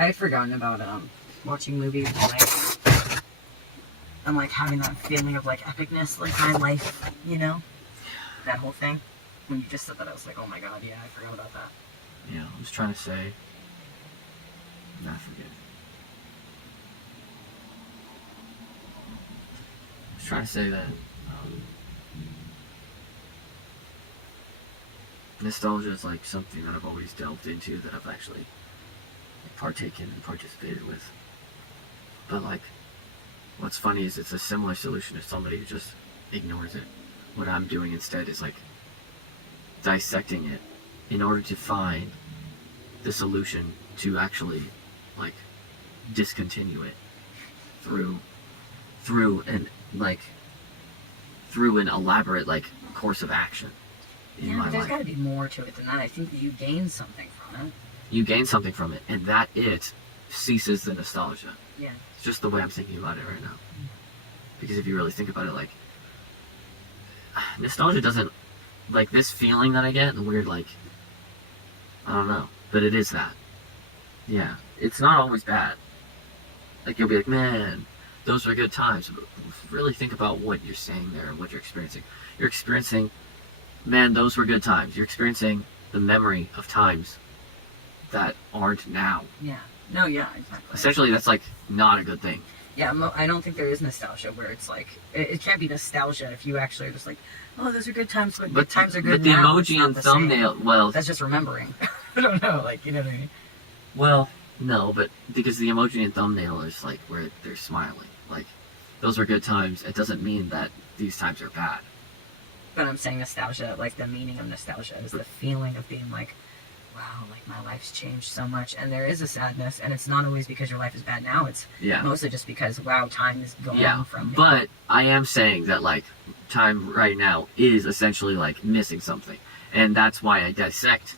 I had forgotten about watching movies and like having that feeling of like epicness, like my life, you know, that whole thing. When you just said that, I was like, oh my god, yeah, I forgot about that. Yeah, I was trying to say. Nah, forget it. I was trying to say that nostalgia is like something that I've always delved into, that I've actually partaken and participated with. But like, what's funny is it's a similar solution to somebody who just ignores it. What I'm doing instead is like dissecting it in order to find the solution to actually like discontinue it through an elaborate like course of action in my but there's life. got to be more to it than that. I think that you gain something from it. You gain something from it, and that it ceases the nostalgia. Yeah. It's just the way I'm thinking about it right now. Because if you really think about it, like, nostalgia doesn't, like, this feeling that I get, the weird, like, I don't know, but it is that. Yeah, it's not always bad. Like, you'll be like, man, those were good times. But really think about what you're saying there and what you're experiencing. You're experiencing, man, those were good times. You're experiencing the memory of times that aren't now. Yeah. No, yeah, exactly. Essentially, that's, like, not a good thing. Yeah, I don't think there is nostalgia where it's like, it can't be nostalgia if you actually are just like, oh, those are good times, but good times are good now. But the emoji and thumbnail, well... That's just remembering. I don't know, like, you know what I mean? Well, no, but because the emoji and thumbnail is like where they're smiling. Like, those are good times. It doesn't mean that these times are bad. But I'm saying nostalgia, like the meaning of nostalgia is the feeling of being like, wow, like my life's changed so much, and there is a sadness, and it's not always because your life is bad now, it's mostly just because, wow, time is gone from me. But I am saying that, like, time right now is essentially, like, missing something, and that's why I dissect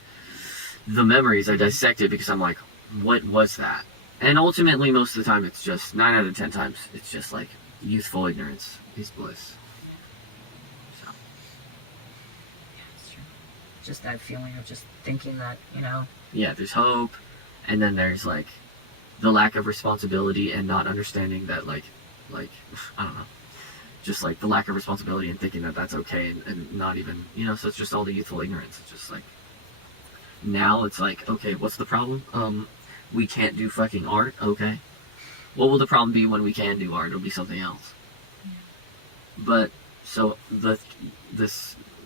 the memories. I dissect it because I'm like, what was that? And ultimately, most of the time, it's just, 9 out of 10 times, it's just, like, youthful ignorance is bliss. Just that feeling of just thinking that, you know... Yeah, there's hope, and then there's, like, the lack of responsibility and not understanding that, like, I don't know, just, like, the lack of responsibility and thinking that that's okay and not even, you know, so it's just all the youthful ignorance. It's just, like, now it's like, okay, what's the problem? We can't do fucking art, okay. What will the problem be when we can do art? It'll be something else. Yeah. But, so,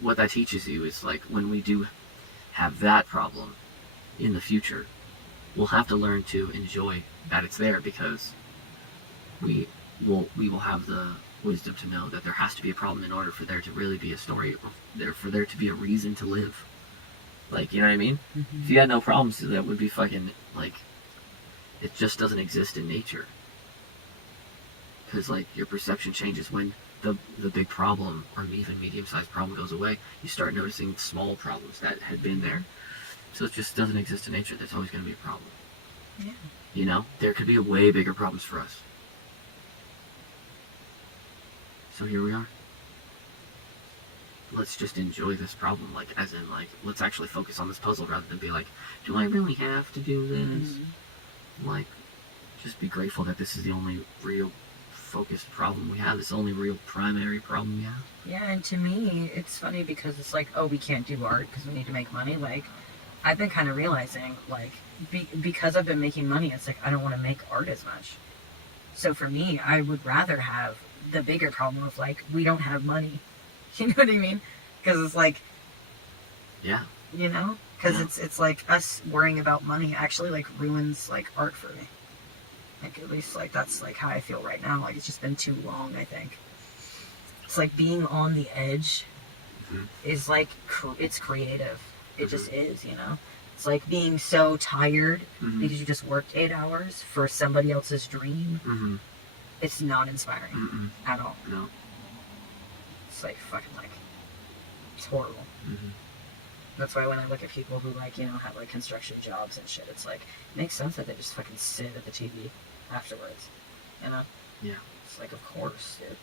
what that teaches you is, like, when we do have that problem in the future, we'll have to learn to enjoy that it's there, because we will have the wisdom to know that there has to be a problem in order for there to really be a story, or for there to be a reason to live. Like, you know what I mean? Mm-hmm. If you had no problems, that would be fucking, like, it just doesn't exist in nature. Because, like, your perception changes when the big problem, or even medium-sized problem, goes away. You start noticing small problems that had been there. So it just doesn't exist in nature. There's always going to be a problem. Yeah. You know? There could be way bigger problems for us. So here we are. Let's just enjoy this problem. Like, as in, like, let's actually focus on this puzzle rather than be like, do I really have to do this? Mm-hmm. Like, just be grateful that this is the only real focused problem we have. This only real primary problem we have. Yeah, and to me, it's funny because it's like, oh, we can't do art because we need to make money. Like, I've been kind of realizing, like, because I've been making money, it's like I don't want to make art as much. So for me, I would rather have the bigger problem of, like, we don't have money. You know what I mean? Because it's like, yeah, you know, because it's like us worrying about money actually, like, ruins, like, art for me. Like, at least, like, that's, like, how I feel right now. Like, it's just been too long, I think. It's like being on the edge is, like, it's creative. It just is, you know? It's like being so tired because you just worked 8 hours for somebody else's dream. It's not inspiring at all. No. It's, like, fucking, like, it's horrible. That's why when I look at people who, like, you know, have, like, construction jobs and shit, it's like, it makes sense that they just fucking sit at the TV afterwards, you know? Yeah. It's like, of course, dude.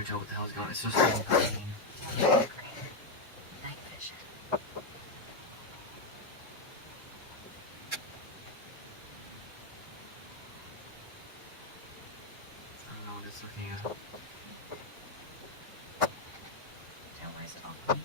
even tell what the hell's going on. It's just green. Night vision. I don't know what it's looking at. Don't worry, it's all